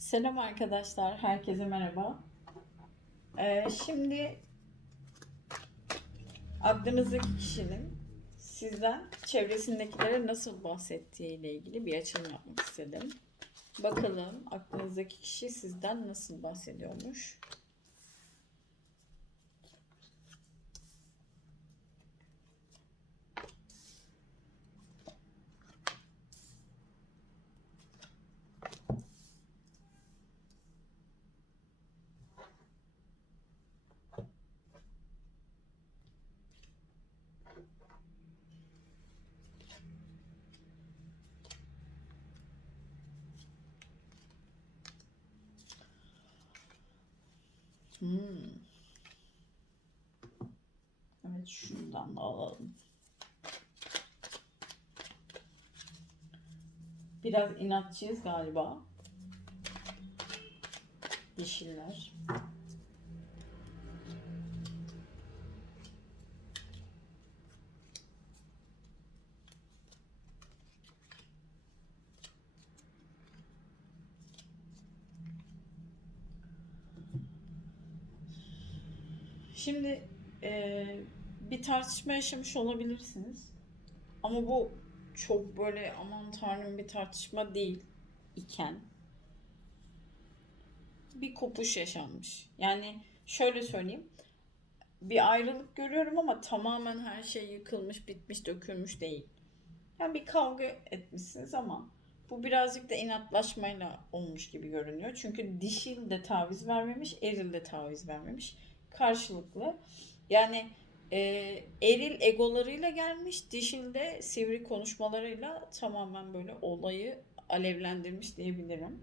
Selam arkadaşlar, herkese merhaba. Ee, şimdi aklınızdaki kişinin sizden çevresindekilere nasıl bahsettiği ile ilgili bir açılım yapmak istedim. Bakalım aklınızdaki kişi sizden nasıl bahsediyormuş. Hmm. Evet şuradan da alalım. Biraz inatçıyız galiba. Dişiller. Şimdi eee, bir tartışma yaşamış olabilirsiniz. Ama bu çok böyle aman tanrım bir tartışma değil iken bir kopuş yaşanmış. Yani şöyle söyleyeyim. Bir ayrılık görüyorum ama tamamen her şey yıkılmış, bitmiş, dökülmüş değil. Yani bir kavga etmişsiniz ama bu birazcık da inatlaşmayla olmuş gibi görünüyor. Çünkü dişil de taviz vermemiş, eril de taviz vermemiş. Karşılıklı. Yani e, eril egolarıyla gelmiş, dişil de sivri konuşmalarıyla tamamen böyle olayı alevlendirmiş diyebilirim.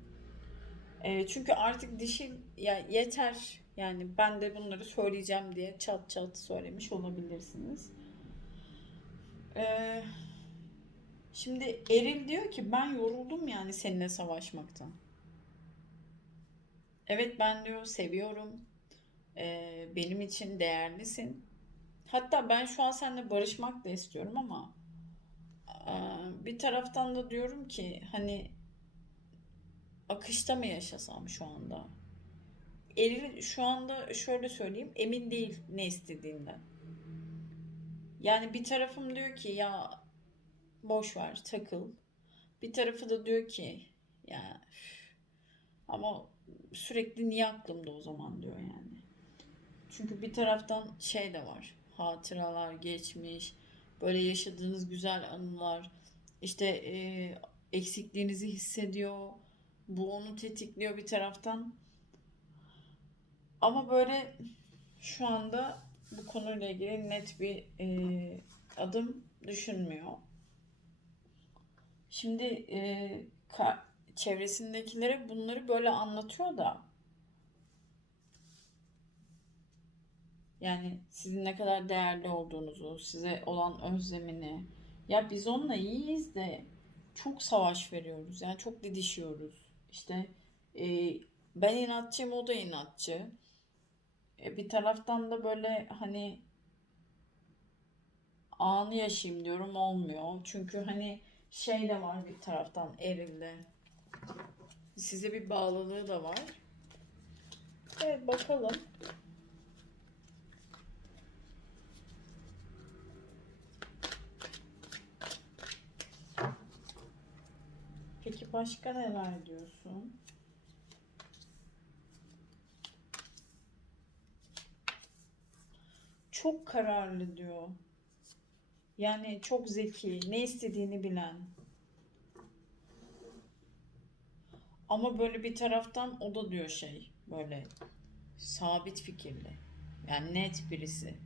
E, çünkü artık dişil ya yeter yani ben de bunları söyleyeceğim diye çat çat söylemiş olabilirsiniz. E, şimdi eril diyor ki ben yoruldum yani seninle savaşmaktan. Evet ben diyor seviyorum. E, benim için değerlisin. Hatta ben şu an seninle barışmak da istiyorum ama e, bir taraftan da diyorum ki hani akışta mı yaşasam şu anda? Eril şu anda şöyle söyleyeyim emin değil ne istediğinden. Yani bir tarafım diyor ki ya boş ver takıl. Bir tarafı da diyor ki ya ama sürekli niye aklımda o zaman diyor yani. Çünkü bir taraftan şey de var. Hatıralar, geçmiş, böyle yaşadığınız güzel anılar, işte e, eksikliğinizi hissediyor. Bu onu tetikliyor bir taraftan. Ama böyle şu anda bu konuyla ilgili net bir e, adım düşünmüyor. Şimdi e, çevresindekilere bunları böyle anlatıyor da Yani sizin ne kadar değerli olduğunuzu, size olan özlemini. Ya biz onunla iyiyiz de çok savaş veriyoruz. Yani çok didişiyoruz. İşte e, ben inatçıyım, o da inatçı. E, bir taraftan da böyle hani anı yaşayayım diyorum olmuyor. Çünkü hani şey de var bir taraftan erilde. Size bir bağlılığı da var. Evet bakalım. Peki başka neler diyorsun? Çok kararlı diyor. Yani çok zeki, ne istediğini bilen. Ama böyle bir taraftan o da diyor şey, böyle sabit fikirli. Yani net birisi.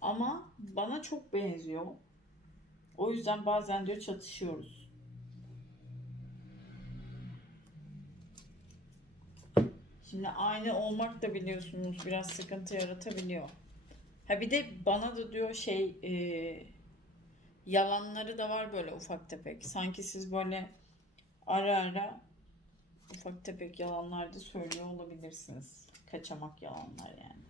Ama bana çok benziyor. O yüzden bazen diyor çatışıyoruz. Şimdi aynı olmak da biliyorsunuz biraz sıkıntı yaratabiliyor. Ha bir de bana da diyor şey e, yalanları da var böyle ufak tefek. Sanki siz böyle ara ara ufak tefek yalanlar da söylüyor olabilirsiniz. Kaçamak yalanlar yani.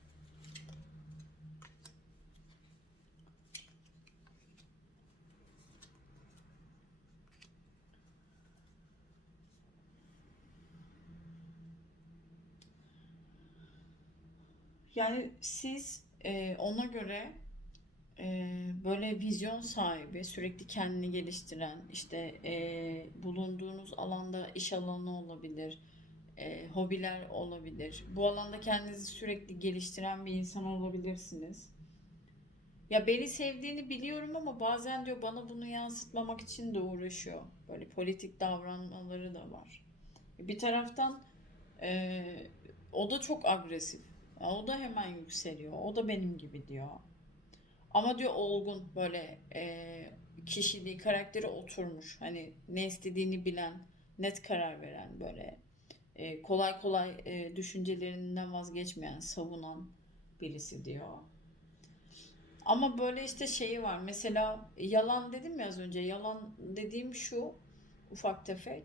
Yani siz e, ona göre e, böyle vizyon sahibi, sürekli kendini geliştiren, işte e, bulunduğunuz alanda iş alanı olabilir, e, hobiler olabilir. Bu alanda kendinizi sürekli geliştiren bir insan olabilirsiniz. Ya beni sevdiğini biliyorum ama bazen diyor bana bunu yansıtmamak için de uğraşıyor. Böyle politik davranmaları da var. Bir taraftan e, o da çok agresif. O da hemen yükseliyor. O da benim gibi diyor. Ama diyor olgun böyle e, kişiliği, karakteri oturmuş. Hani ne istediğini bilen, net karar veren böyle e, kolay kolay e, düşüncelerinden vazgeçmeyen, savunan birisi diyor. Ama böyle işte şeyi var. Mesela yalan dedim ya az önce. Yalan dediğim şu ufak tefek.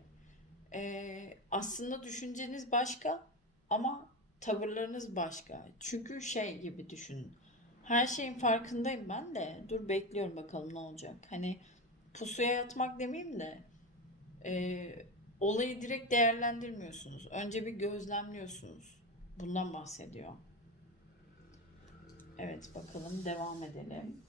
E, aslında düşünceniz başka ama tavırlarınız başka. Çünkü şey gibi düşünün. Her şeyin farkındayım ben de. Dur bekliyorum bakalım ne olacak. Hani pusuya yatmak demeyeyim de e, olayı direkt değerlendirmiyorsunuz. Önce bir gözlemliyorsunuz. Bundan bahsediyor. Evet bakalım devam edelim.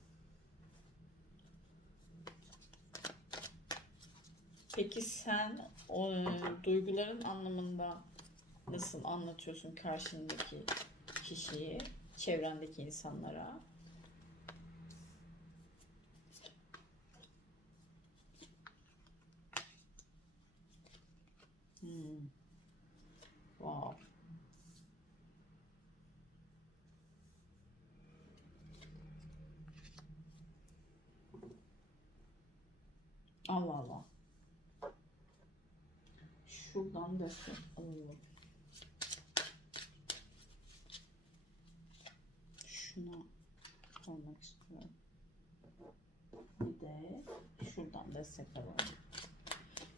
Peki sen o e, duyguların anlamında nasıl anlatıyorsun karşındaki kişiyi, çevrendeki insanlara? Hmm. Wow. Allah Allah. Şuradan destek alalım. Şuna koymak istiyorum. Bir de şuradan destek alalım.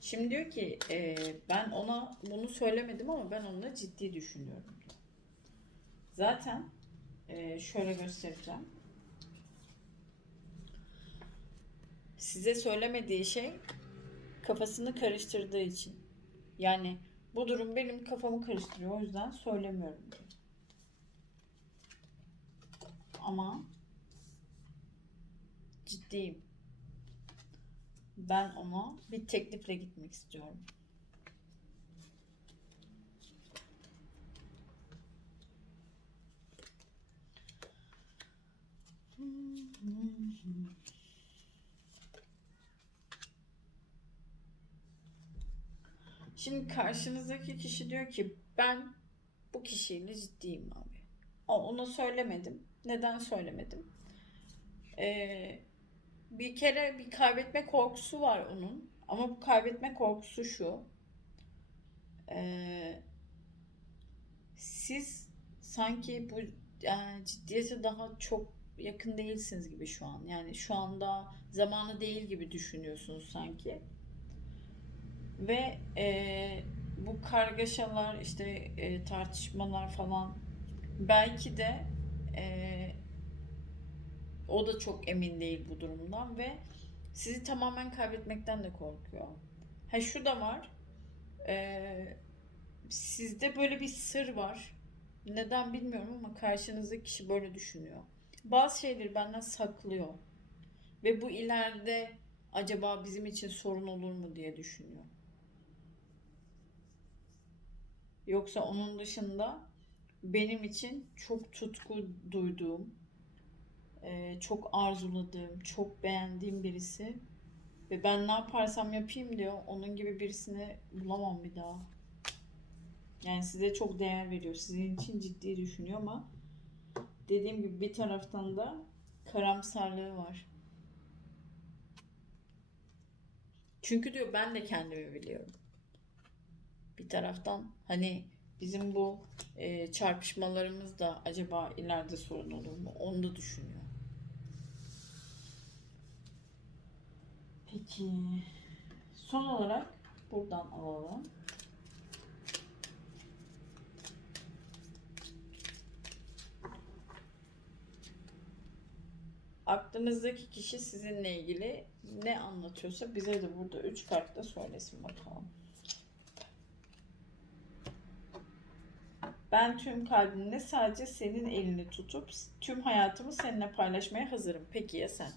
Şimdi diyor ki e, ben ona bunu söylemedim ama ben onunla ciddi düşünüyorum. Zaten e, şöyle göstereceğim. Size söylemediği şey kafasını karıştırdığı için. Yani bu durum benim kafamı karıştırıyor. O yüzden söylemiyorum diyor. Ama ciddiyim. Ben ona bir teklifle gitmek istiyorum. Şimdi karşınızdaki kişi diyor ki ben bu kişiyle ciddiyim abi. Ona söylemedim. Neden söylemedim? Ee, bir kere bir kaybetme korkusu var onun. Ama bu kaybetme korkusu şu. Ee, siz sanki bu yani ciddiyete daha çok yakın değilsiniz gibi şu an. Yani şu anda zamanı değil gibi düşünüyorsunuz sanki. Ve e, bu kargaşalar işte e, tartışmalar falan belki de e, o da çok emin değil bu durumdan ve sizi tamamen kaybetmekten de korkuyor. Ha şu da var. e, sizde böyle bir sır var. Neden bilmiyorum ama karşınızdaki kişi böyle düşünüyor. Bazı şeyleri benden saklıyor. Ve bu ileride acaba bizim için sorun olur mu diye düşünüyor. Yoksa onun dışında benim için çok tutku duyduğum, e, çok arzuladığım, çok beğendiğim birisi ve ben ne yaparsam yapayım diyor. Onun gibi birisini bulamam bir daha. Yani size çok değer veriyor. Sizin için ciddi düşünüyor ama dediğim gibi bir taraftan da karamsarlığı var. Çünkü diyor ben de kendimi biliyorum. Bir taraftan hani bizim bu e, çarpışmalarımız da acaba ileride sorun olur mu? Onu da düşünüyor. Peki son olarak buradan alalım. Aklınızdaki kişi sizinle ilgili ne anlatıyorsa bize de burada 3 kartta söylesin bakalım. Ben tüm kalbimle sadece senin elini tutup tüm hayatımı seninle paylaşmaya hazırım. Peki ya sen?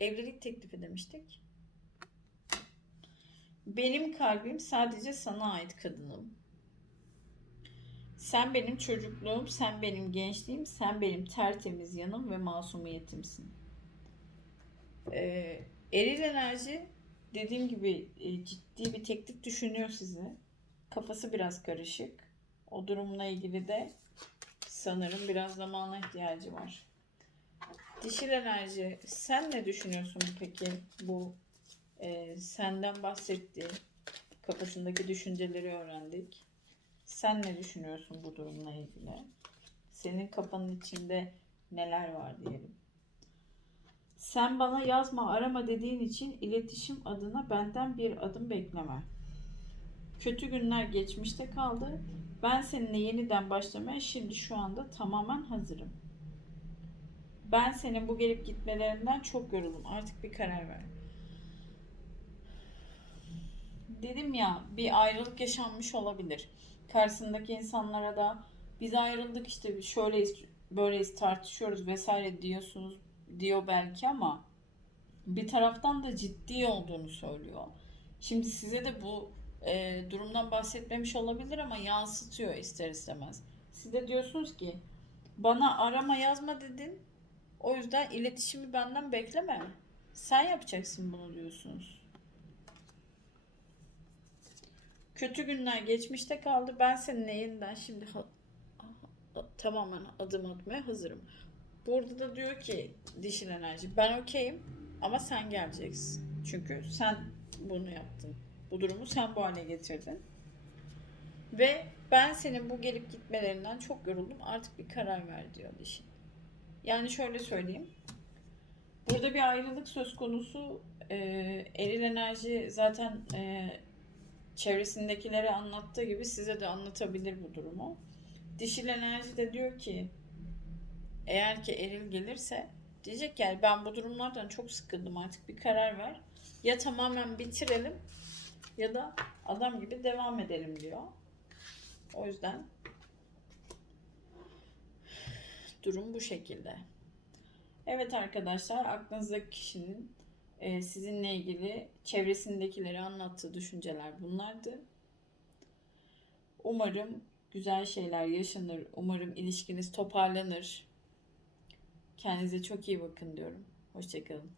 Evlilik teklifi demiştik. Benim kalbim sadece sana ait kadınım. Sen benim çocukluğum, sen benim gençliğim, sen benim tertemiz yanım ve masumiyetimsin. Ee, eril enerji dediğim gibi e, ciddi bir teklif düşünüyor sizi. Kafası biraz karışık. O durumla ilgili de sanırım biraz zamana ihtiyacı var. Dişil enerji, sen ne düşünüyorsun peki bu e, senden bahsettiği kafasındaki düşünceleri öğrendik. Sen ne düşünüyorsun bu durumla ilgili? Senin kafanın içinde neler var diyelim. Sen bana yazma arama dediğin için iletişim adına benden bir adım bekleme. Kötü günler geçmişte kaldı. Ben seninle yeniden başlamaya şimdi şu anda tamamen hazırım. Ben senin bu gelip gitmelerinden çok yoruldum. Artık bir karar ver. Dedim ya bir ayrılık yaşanmış olabilir. Karşısındaki insanlara da biz ayrıldık işte şöyleyiz böyleyiz tartışıyoruz vesaire diyorsunuz diyor belki ama bir taraftan da ciddi olduğunu söylüyor. Şimdi size de bu e, durumdan bahsetmemiş olabilir ama yansıtıyor ister istemez. Siz de diyorsunuz ki bana arama yazma dedin. O yüzden iletişimi benden bekleme. Sen yapacaksın bunu diyorsunuz. Kötü günler geçmişte kaldı. Ben seninle yeniden şimdi tamamen adım atmaya hazırım. Burada da diyor ki dişil enerji ben okeyim ama sen geleceksin. Çünkü sen bunu yaptın. Bu durumu sen bu hale getirdin. Ve ben senin bu gelip gitmelerinden çok yoruldum. Artık bir karar ver diyor dişil. Yani şöyle söyleyeyim. Burada bir ayrılık söz konusu. Ee, eril enerji zaten e, çevresindekilere anlattığı gibi size de anlatabilir bu durumu. Dişil enerji de diyor ki eğer ki eril gelirse diyecek yani ben bu durumlardan çok sıkıldım artık bir karar ver. Ya tamamen bitirelim ya da adam gibi devam edelim diyor. O yüzden durum bu şekilde. Evet arkadaşlar aklınızdaki kişinin e, sizinle ilgili çevresindekileri anlattığı düşünceler bunlardı. Umarım güzel şeyler yaşanır. Umarım ilişkiniz toparlanır. Kendinize çok iyi bakın diyorum. Hoşçakalın.